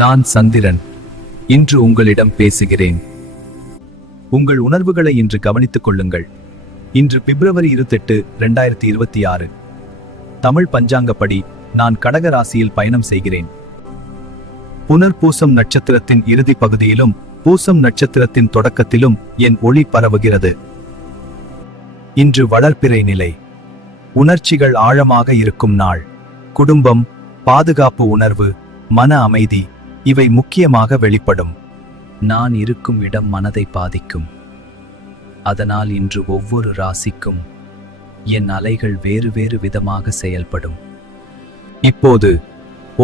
நான் சந்திரன். இன்று உங்களிடம் பேசுகிறேன். உங்கள் உணர்வுகளை இன்று கவனித்துக் கொள்ளுங்கள். இன்று பிப்ரவரி 28, 2026. தமிழ் பஞ்சாங்கப்படி நான் கடக ராசியில் பயணம் செய்கிறேன். புனர்பூசம் நட்சத்திரத்தின் இறுதி பகுதியிலும் பூசம் நட்சத்திரத்தின் தொடக்கத்திலும் என் ஒளி பரவுகிறது. இன்று வளர்பிறை நிலை. உணர்ச்சிகள் ஆழமாக இருக்கும் நாள். குடும்பம், பாதுகாப்பு உணர்வு, மன அமைதி இவை முக்கியமாக வெளிப்படும். நான் இருக்கும் இடம் மனதை பாதிக்கும். அதனால் இன்று ஒவ்வொரு ராசிக்கும் என் அலைகள் வேறு வேறு விதமாக செயல்படும். இப்போது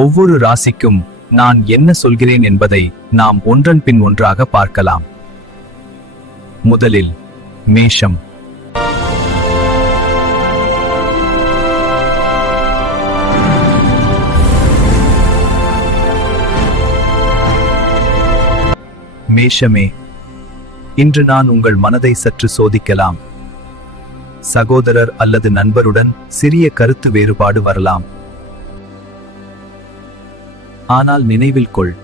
ஒவ்வொரு ராசிக்கும் நான் என்ன சொல்கிறேன் என்பதை நாம் ஒன்றன் பின் ஒன்றாக பார்க்கலாம். முதலில் மேஷம். மேஷமே, இன்று நான் உங்கள் மனதை சற்று சோதிக்கலாம். சகோதரர் அல்லது நண்பருடன் சிறிய கருத்து வேறுபாடு வரலாம். ஆனால் நினைவில் கொள்,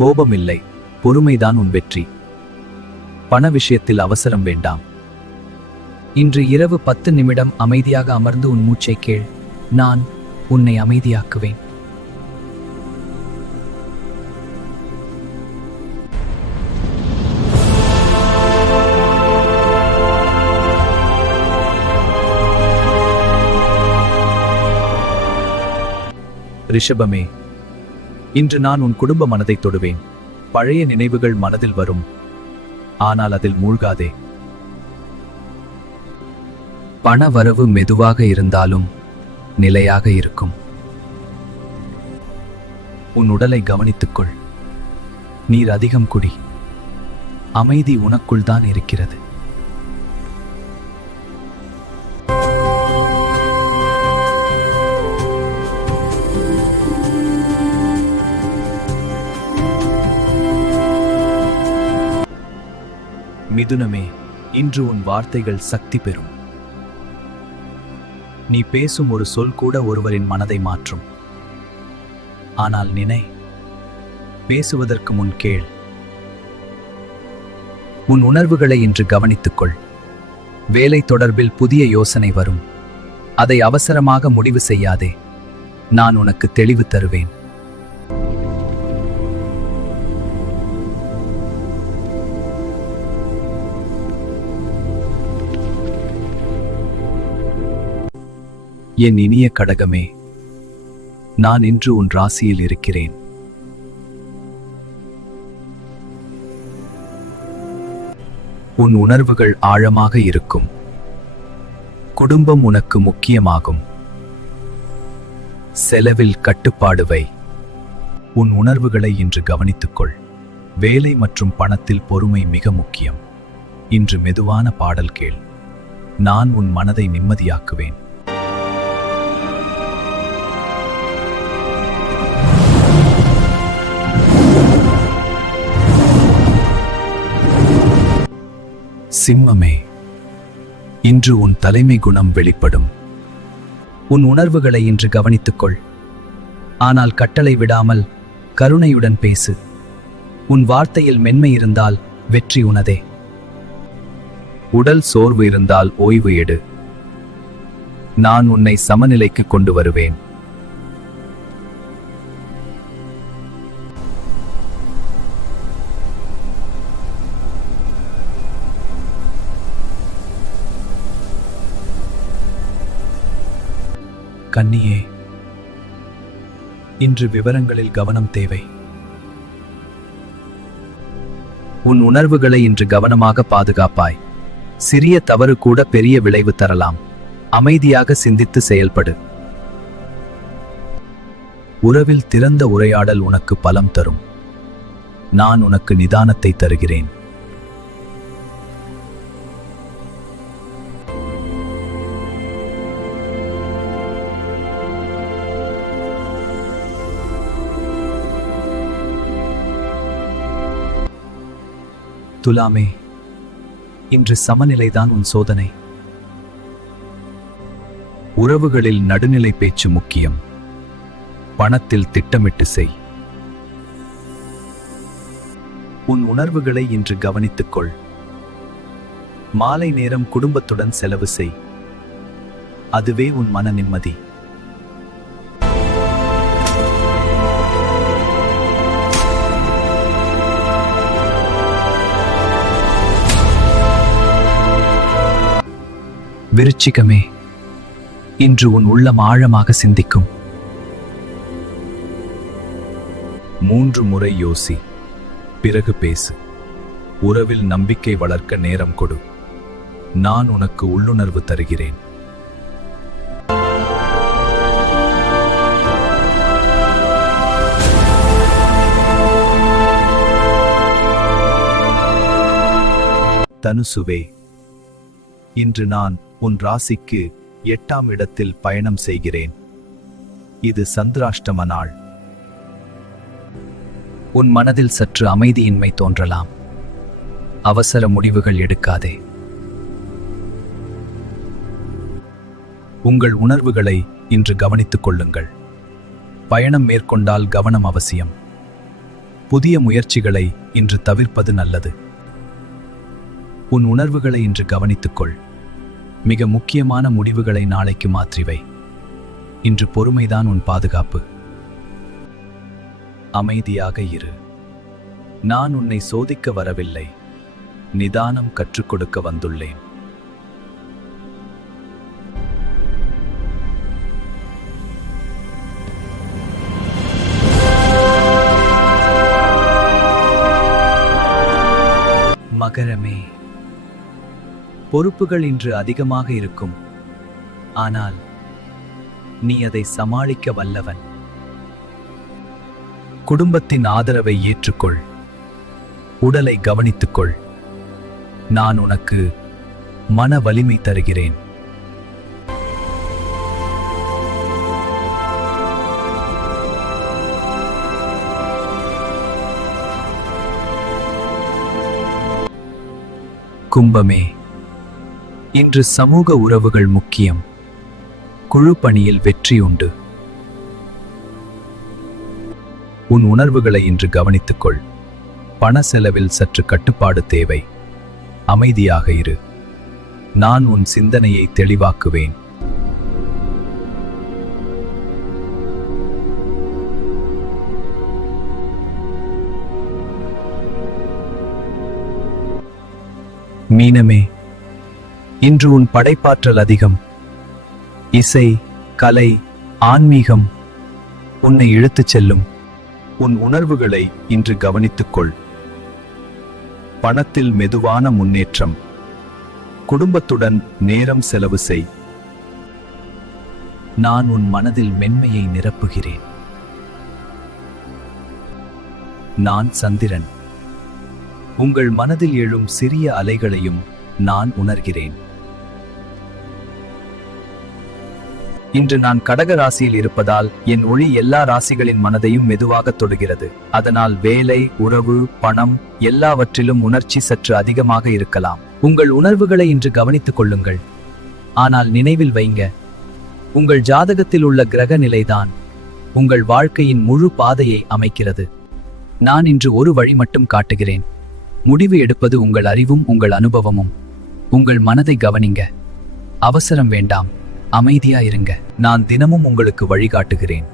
கோபமில்லை, பொறுமைதான் உன் வெற்றி. பண விஷயத்தில் அவசரம் வேண்டாம். இன்று இரவு 10 நிமிடம் அமைதியாக அமர்ந்து உன் மூச்சை கேள். நான் உன்னை அமைதியாக்குவேன். ரிஷபமே, இன்று நான் உன் குடும்ப மனதை தொடுவேன். பழைய நினைவுகள் மனதில் வரும், ஆனால் அதில் மூழ்காதே. பண வரவு மெதுவாக இருந்தாலும் நிலையாக இருக்கும். உன் உடலை கவனித்துக்கொள். நீர் அதிகம் குடி. அமைதி உனக்குள் தான் இருக்கிறது. மிதுனமே, இன்று உன் வார்த்தைகள் சக்தி பெறும். நீ பேசும் ஒரு சொல் கூட ஒருவரின் மனதை மாற்றும். ஆனால் நினை, பேசுவதற்கு முன் கேள். உன் உணர்வுகளை இன்று கவனித்துக்கொள். வேலை தொடர்பில் புதிய யோசனை வரும். அதை அவசரமாக முடிவு செய்யாதே. நான் உனக்கு தெளிவு தருவேன். என் இனிய கடகமே, நான் இன்று உன் ராசியில் இருக்கிறேன். உன் உணர்வுகள் ஆழமாக இருக்கும். குடும்பம் உனக்கு முக்கியமாகும். செலவில் கட்டுப்பாடு வை. உன் உணர்வுகளை இன்று கவனித்துக்கொள். வேலை மற்றும் பணத்தில் பொறுமை மிக முக்கியம். இன்று மெதுவான பாடல் கேள். நான் உன் மனதை நிம்மதியாக்குவேன். சிம்மமே, இன்று உன் தலைமை குணம் வெளிப்படும். உன் உணர்வுகளை இன்று கவனித்துக்கொள். ஆனால் கட்டளை விடாமல் கருணையுடன் பேசு. உன் வார்த்தையில் மென்மை இருந்தால் வெற்றி உனதே. உடல் சோர்வு இருந்தால் ஓய்வு எடு. நான் உன்னை சமநிலைக்கு கொண்டு வருவேன். கன்னியே, இன்று விவரங்களில் கவனம் தேவை. உன் உணர்வுகளை இன்று கவனமாக பாதுகாப்பாய். சிறிய தவறு கூட பெரிய விளைவு தரலாம். அமைதியாக சிந்தித்து செயல்படு. உறவில் திறந்த உரையாடல் உனக்கு பலம் தரும். நான் உனக்கு நிதானத்தை தருகிறேன். துலாமே, இன்று சமநிலைதான் உன் சோதனை. உறவுகளில் நடுநிலை பேச்சு முக்கியம். பணத்தில் திட்டமிட்டு செய். உன் உணர்வுகளை இன்று கவனித்துக்கொள். மாலை நேரம் குடும்பத்துடன் செலவு செய். அதுவே உன் மன நிம்மதி. விருச்சிகமே, இன்று உன் உள்ளம் ஆழமாக சிந்திக்கும். 3 முறை யோசி, பிறகு பேசு. உறவில் நம்பிக்கை வளர்க்க நேரம் கொடு. நான் உனக்கு உள்ளுணர்வு தருகிறேன். தனுசுவே, இன்று நான் உன் ராசிக்கு 8ஆம் இடத்தில் பயணம் செய்கிறேன். இது சந்திராஷ்டம நாள். உன் மனதில் சற்று அமைதியின்மை தோன்றலாம். அவசர முடிவுகள் எடுக்காதே. உங்கள் உணர்வுகளை இன்று கவனித்துக் கொள்ளுங்கள். பயணம் மேற்கொண்டால் கவனம் அவசியம். புதிய முயற்சிகளை இன்று தவிர்ப்பது நல்லது. உன் உணர்வுகளை இன்று கவனித்துக்கொள். மிக முக்கியமான முடிவுகளை நாளைக்கு மாற்றிவை. இன்று பொறுமைதான் உன் பாதுகாப்பு. அமைதியாக இரு. நான் உன்னை சோதிக்க வரவில்லை, நிதானம் கற்றுக் கொடுக்க வந்துள்ளேன். மகரமே, பொறுப்புகள் இன்று அதிகமாக இருக்கும். ஆனால் நீ அதை சமாளிக்க வல்லவன். குடும்பத்தின் ஆதரவை ஏற்றுக்கொள். உடலை கவனித்துக்கொள். நான் உனக்கு மன வலிமை தருகிறேன். கும்பமே, இன்று சமூக உறவுகள் முக்கியம். குழு பணியில் வெற்றி உண்டு. உன் உணர்வுகளை இன்று கவனித்துக்கொள். பண செலவில் சற்று கட்டுப்பாடு தேவை. அமைதியாக இரு. நான் உன் சிந்தனையை தெளிவாக்குவேன். மீனமே, இன்று உன் படைப்பாற்றல் அதிகம். இசை, கலை, ஆன்மீகம் உன்னை இழுத்துச் செல்லும். உன் உணர்வுகளை இன்று கவனித்துக்கொள். பணத்தில் மெதுவான முன்னேற்றம். குடும்பத்துடன் நேரம் செலவு செய். நான் உன் மனதில் மென்மையை நிரப்புகிறேன். நான் சந்திரன். உங்கள் மனதில் எழும் சிறிய அலைகளையும் நான் உணர்கிறேன். இன்று நான் கடக ராசியில் இருப்பதால் என் ஒளி எல்லா ராசிகளின் மனதையும் மெதுவாக தொடுகிறது. அதனால் வேலை, உறவு, பணம் எல்லாவற்றிலும் உணர்ச்சி சற்று அதிகமாக இருக்கலாம். உங்கள் உணர்வுகளை இன்று கவனித்துக் கொள்ளுங்கள். ஆனால் நினைவில் வைங்க, உங்கள் ஜாதகத்தில் உள்ள கிரக நிலைதான் உங்கள் வாழ்க்கையின் முழு பாதையை அமைக்கிறது. நான் இன்று ஒரு வழி மட்டும் காட்டுகிறேன். முடிவு எடுப்பது உங்கள் அறிவும் உங்கள் அனுபவமும். உங்கள் மனதை கவனிங்க. அவசரம் வேண்டாம். அமைதியா இருங்க. நான் தினமும் உங்களுக்கு வழிகாட்டுகிறேன்.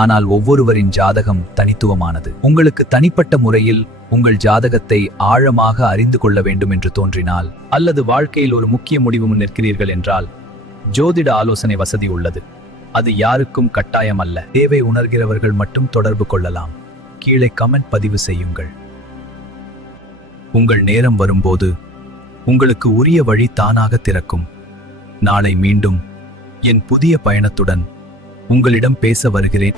ஆனால் ஒவ்வொருவரின் ஜாதகம் தனித்துவமானது. உங்களுக்கு தனிப்பட்ட முறையில் உங்கள் ஜாதகத்தை ஆழமாக அறிந்து கொள்ள வேண்டும் என்று தோன்றினால், அல்லது வாழ்க்கையில் ஒரு முக்கிய முடிவு நிற்கிறீர்கள் என்றால், ஜோதிட ஆலோசனை வசதி உள்ளது. அது யாருக்கும் கட்டாயம் அல்ல. தேவை உணர்கிறவர்கள் மட்டும் தொடர்பு கொள்ளலாம். கீழே கமெண்ட் பதிவு செய்யுங்கள். உங்கள் நேரம் வரும்போது உங்களுக்கு உரிய வழி தானாக திறக்கும். நாளை மீண்டும் என் புதிய பயணத்துடன் உங்களிடம் பேச வருகிறேன்.